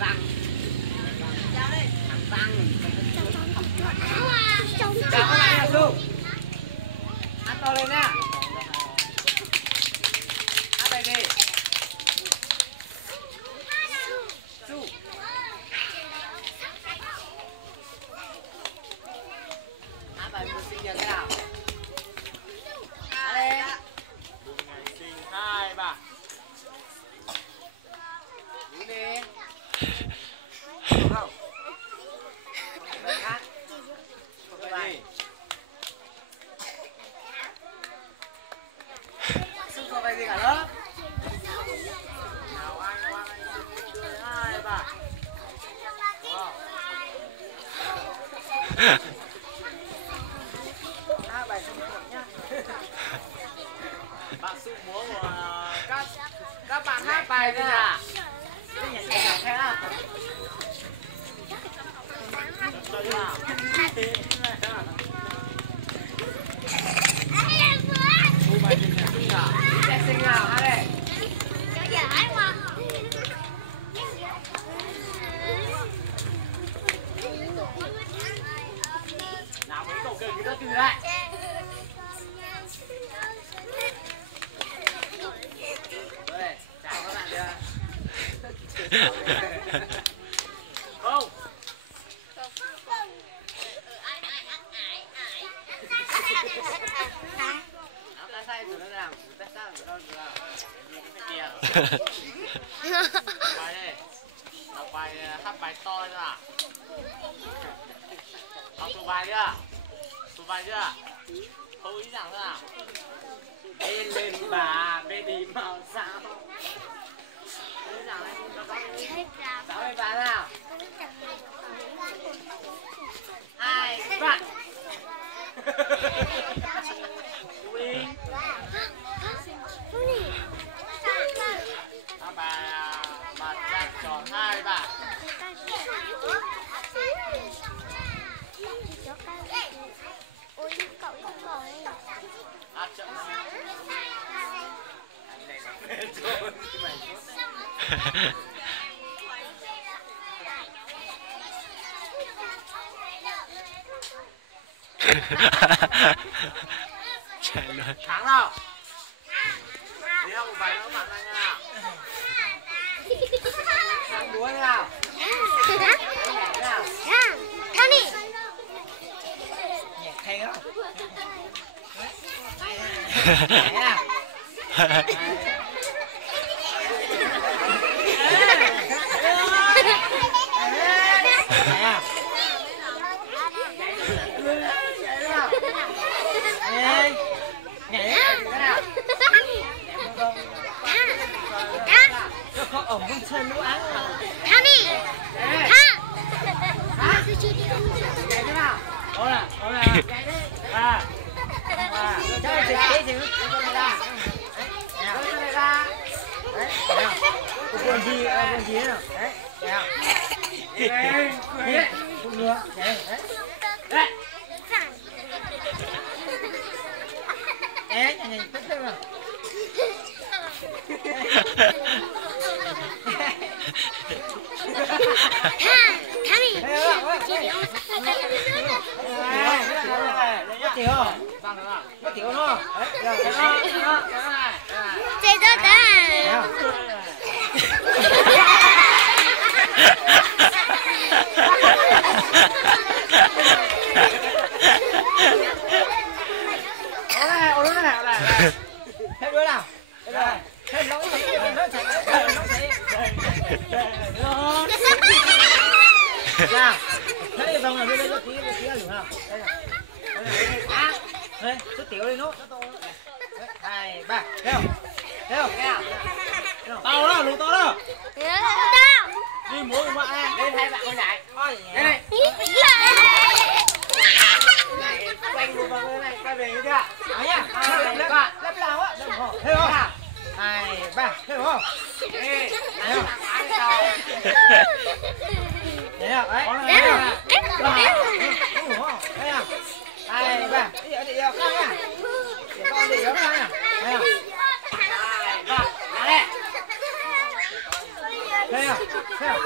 Răng. Chào các bạn Du. Ăn to lên nha. Hát bài gì? Du. Hát bài mừng sinh nhật thế nào? Hát lên. Mừng ngày sinh 2, 3. Đúng đi. Đúng không? Bài hát. Không bài gì? Không có bài gì cả lớp. Nào anh qua anh chơi 2, 3. Wow. Hát bài sinh nhật nhá. Bạn Su múa của Các bạn hát bài gì à? Sinh nhật thế à? cho đi nào. Vui bài gì nhỉ? Sinh à? Sẽ sinh nào hát đây. Nào mấy cậu cười cái đó từ lại. Đây, chào các bạn chưa? Không. Nó ta sai rồi nó làm, ta sai rồi nó làm. Kìa. Bài đây. Đọc bài hát bài to chưa à? Học thuộc bài chưa? Thuộc bài chưa? Không ý giảng thế nào? Bên lên bà, bên đi màu sao. Ý giảng này, sáu bên bà nào. 2, 3. Chú ý. Hát bài mặt trăng tròn 2, 3. Hát chậm. Chạy luôn. Thắng nào. Đi học một bài nữa bạn anh nào. Thắng múa thế nào. Nhảy thế nào. Nhảy hay không? Nhảy nào. Ổng con chơi lũ áng mà. Nhảy thế nào. Ôi là. À. Chơi gì cho này ra. Chơi cho này ra. Đấy. Buồn gì nào. Đấy. Đấy. Không nữa. Đấy. Đấy. Đấy, nhảy tức tức nào. Mất tiểu nó. Chơi đó đó. Ôi này. Hết đứa nào. Hết lỗi gì nó chạy nó chạy. Nào. Thế vòng là bên đây tí được nào. Đây này. Đây, chút tiểu đi nốt. 2, 3. Theo. Tao đó, lùi tao đó. Đi múa cùng bạn em. Lên hai bạn con nhảy. Ôi, đây này. Quanh một vòng này, quay về như thế ạ. Đấy nhá. 2, 3. Lắp nào á. Thấy không? 2, 3. Thấy không? Đấy. Thấy không? Đấy không? Đấy. Đấy không? 2, 3. Đi vào con nha. Để con đi vào con nha. Thấy không? 2, 3. Lại đây. Thấy không? Thấy không?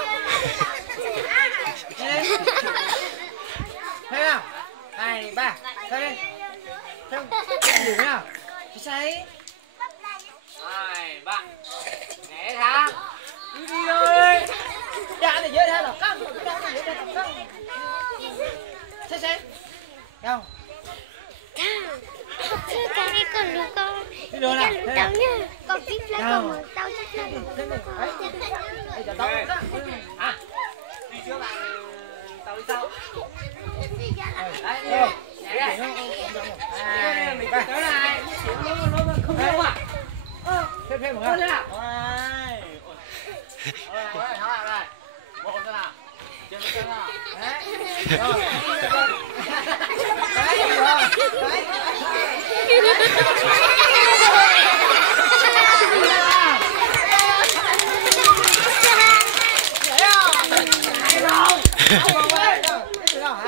Thấy không? 2, 3. Thấy đi. Thấy không? Đủ nhá. Thấy. 2, 3. Nhẹ thả. Đi rồi. Dạ này dễ thế nào? Căng. Thấy. Không? Cái con đứa con Đi rồi nào. tao nhá, con biết lấy con mà tao chắc là Đây cho tao đó. À. Đi trước bạn. Tao đi sau. Đấy, đi rồi. Nhẹ đây. Mình tới này. Không đâu à. Thêm một Thôi cái. nào. Rồi. Một cái nào. Chân cái nào. Đấy. Rồi. Đấy rồi. Đấy.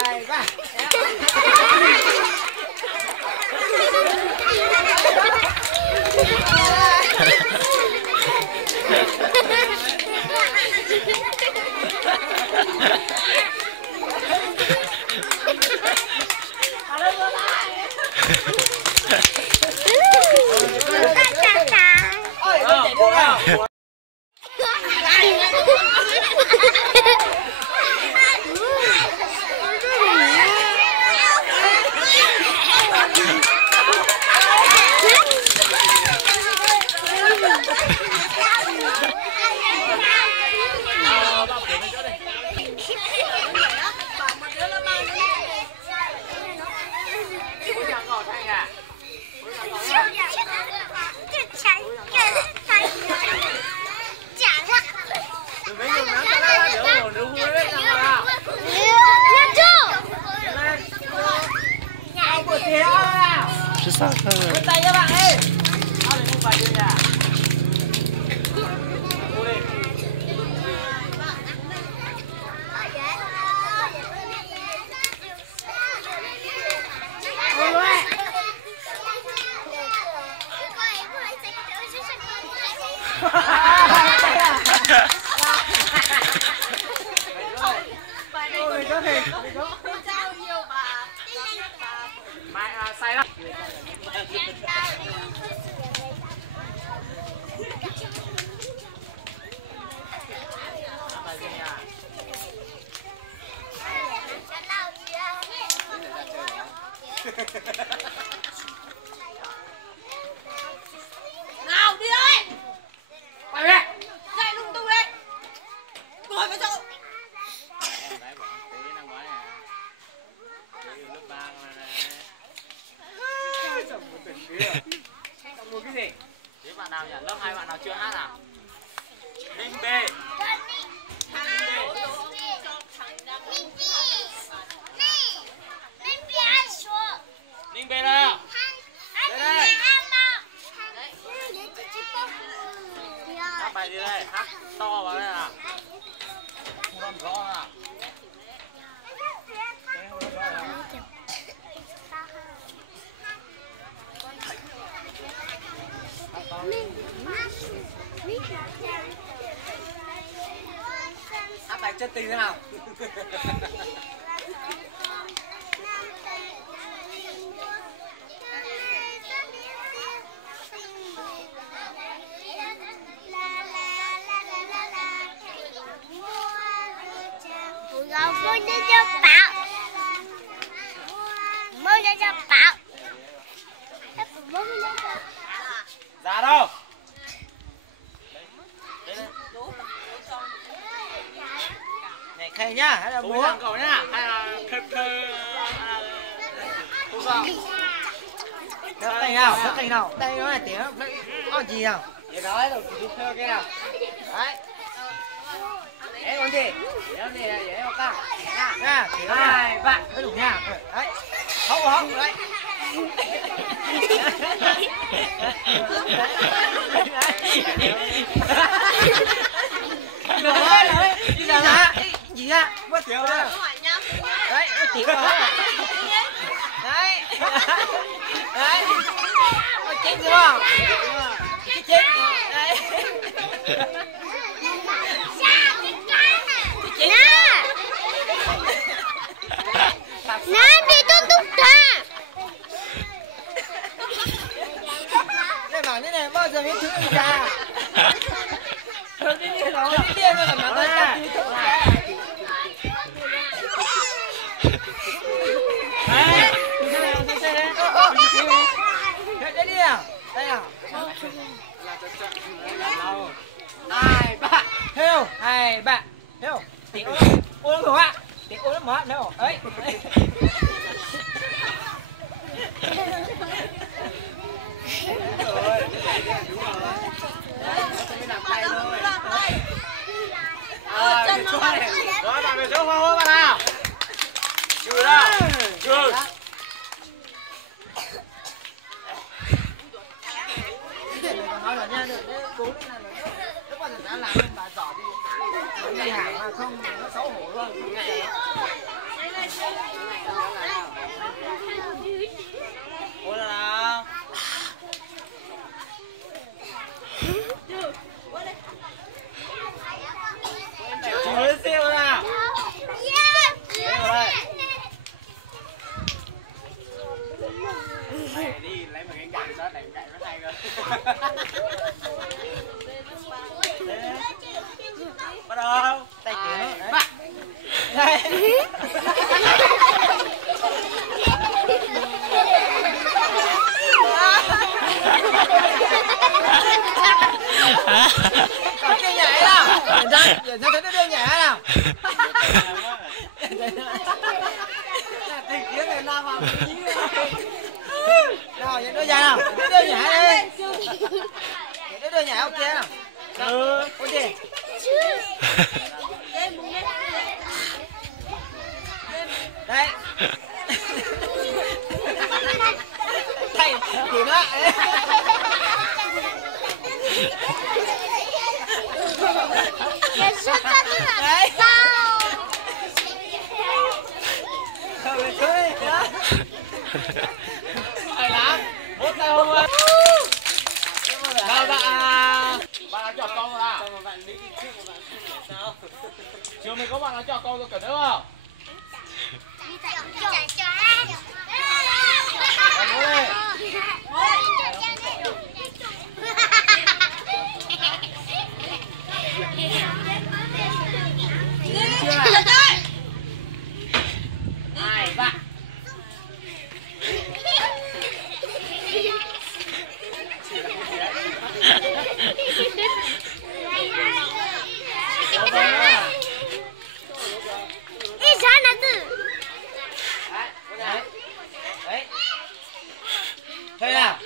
Hai, ba. Xuất sắc hơn. Vươn tay các bạn ơi. Mai say lắm. Nào đi ơi. Quay về. Dậy lung tung lên. Ngồi vào chỗ. Em đấy bọn tí năm ngoái à. Tí lớp 3 này. Chồng một tỉnh kia. Chồng một cái gì? Thế bạn nào nhỉ? Lớp 2 bạn nào chưa hát à? Ninh B. Ninh B nào? Hát bài gì đây? Hát to vào đây nào. Không làm rõ nào. Hát bài chân tình thế nào? Mua cho bảo. Mua cho bảo. Ra đâu? Này khay nhá, hay là Bố múa? thằng cậu nhá, hay là khơi không sao? Theo cành nào? Đây nó là tiếng có gì nào? Để nói rồi thì theo cái nào? Đấy. Đấy con gì? Đấy này để nó cao. Nha, thì nó này bạn nó đủ nha. Đấy. Hông đấy. Đấy. Đi ra ra. Gì ra? Mất tiếng rồi. Đấy, nó tiếng rồi. Đấy. Đấy. Ôi chết chưa? Chết. Đấy. 2, 3. Thấy không? Tí ô lắm ạ. Tí ô lắm ạ. Thấy không? Ấy. Rồi bạn về chỗ hoa hô bạn nào. Trừ đâu. Trừ. Nói là nha, cố lên là nếu mà đã làm nên bà giỏi thì đi hàng mà không nó xấu hổ luôn. Ôi là nào. Trừ lên siêu nào. Mày đi lấy một cái cạnh đó đánh cạnh nó hay rồi. Bắt đầu. Tay kiểu đấy. Bắt. Đây. Còn kia nhảy nào. Nhìn ra thấy nó đưa nhảy nào. Tình kiến này nào vào nào, nhìn đôi dài nào, đưa nhảy đi. Nhìn đôi nhảy ok nào. Ok. Đây. Thầy thì nó. Đấy. Thôi thôi đó. Hay lắm. Một tay không ơi. Sao bạn? Bạn nào chọn câu rồi à? Bạn đi trước một bạn sao? Chưa mới có bạn nào chọn câu rồi cả nữa không? Hai, ba. Ê, sao nó tự? Đấy. Đấy. Thôi nào.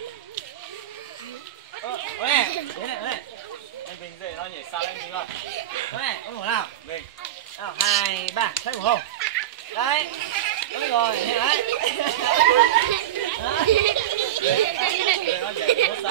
Ôi này, đấy này. Anh Bình dậy nó nhảy xa anh Bình rồi. Ôi này, ôi ngủ nào. Bình. Nào, 2, 3, thấy ngủ không? Đấy. Đúng rồi, đấy. Nó nhảy nó xa.